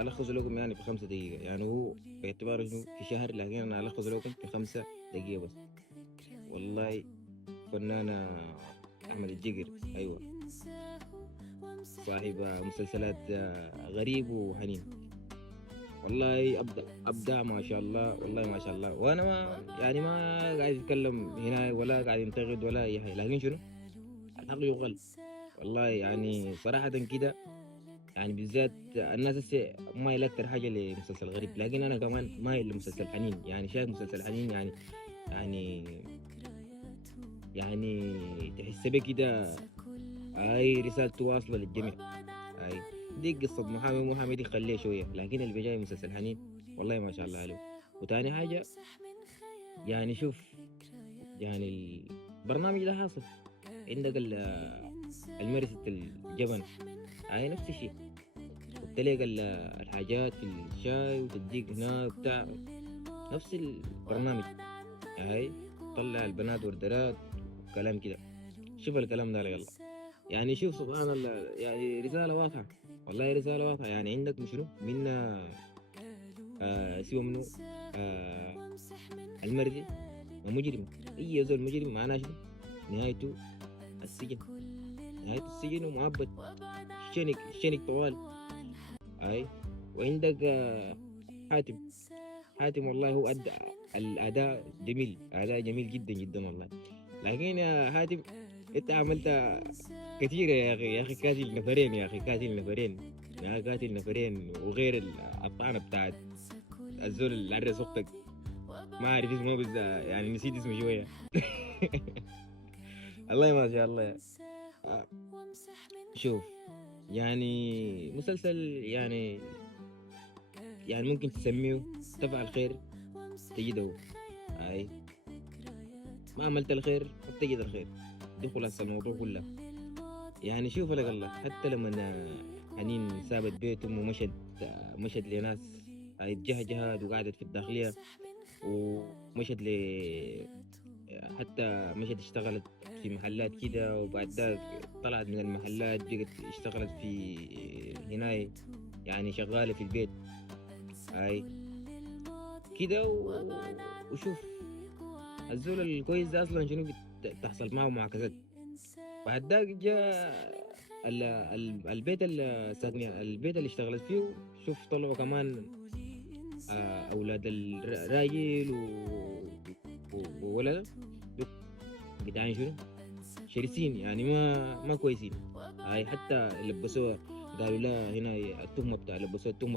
ألخص لكم يعني في 5 دقيقة، يعني هو باعتباره شنو في شهر، لكن أنا ألخص لكم في 5 دقيقة بس. والله فنان أحمد الجقر، أيوة، صاحب مسلسلات غريب وحنين. والله أبدع ما شاء الله، والله ما شاء الله. وأنا ما يعني ما قاعد أتكلم هنا ولا قاعد أنتقد ولا أي حاجة، لكن شنو الحق يقال. والله يعني صراحة كده، يعني بالذات الناس هسه مايل أكتر حاجة لمسلسل غريب، لكن أنا كمان مايل لمسلسل حنين. يعني شايف مسلسل حنين يعني يعني تحس بيه كده، هاي رسالته واصلة للجميع. هاي دي قصة محامي دي خليه شوية، لكن اللي بيجاي مسلسل حنين والله ما شاء الله عليه. وتاني حاجة يعني شوف، يعني البرنامج ده حاصل عندك المرسة الجبن، هاي نفس الشيء، وبتلاقي الحاجات في الشاي وتديك هنا بتاع نفس البرنامج. هاي طلع البنات وردرات وكلام كده. شوف الكلام ده يلا، يعني شوف سبحان الله، يعني رسالة واضحة. والله رسالة واضحة. يعني عندك مشروع منا سوى منه آه المرضي ومجرم. أي زول مجرم معناه شنو؟ نهايته السجن، نهاية السجن ومؤبد، شنك طوال. أي وعندك حاتم. حاتم والله هو أدى الأداء جميل، أداء جميل جدا جدا والله. لكن يا حاتم أنت عملت كثير يا أخي، يا أخي قاتل نفرين، يا أخي قاتل نفرين، يا قاتل نفرين، وغير الطعنة بتاعت الزول اللي عرس أختك، ما أعرف اسمه بس يعني نسيت اسمه شوية. الله ما شاء الله. آه، شوف يعني مسلسل يعني ممكن تسميه تفعل خير تجده. هاي ما عملت الخير بتجد الخير، دي خلاص الموضوع كله. يعني شوف لك الله، حتى لما حنين سابت بيتهم ومشت، مشت لناس، هاي جهد وقعدت في الداخلية، ومشت حتى مشت اشتغلت في محلات كده، وبعد ذاك طلعت من المحلات بقت اشتغلت في هناي، يعني شغالة في البيت. هاي كده وشوف الزول الكويس ده اصلا شنو بتحصل معه معاكسات. بعد ذاك جاء البيت اللي ساكنه، البيت اللي اشتغلت فيه، شوف طلعوا كمان اولاد الراجل وولده بتاعين شنو شرسين، يعني ما كويسين. هاي حتى لبسوها، قالوا لا هنا التهمه بتاع لبسوها التهمه